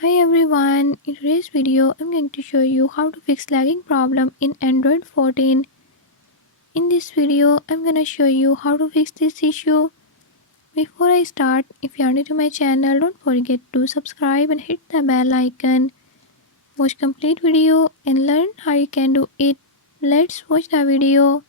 Hi everyone, in today's video I'm going to show you how to fix lagging problem in Android 14. In this video I'm going to show you how to fix this issue. Before I start, if you are new to my channel, don't forget to subscribe and hit the bell icon. Watch complete video and learn how you can do it. Let's watch the video.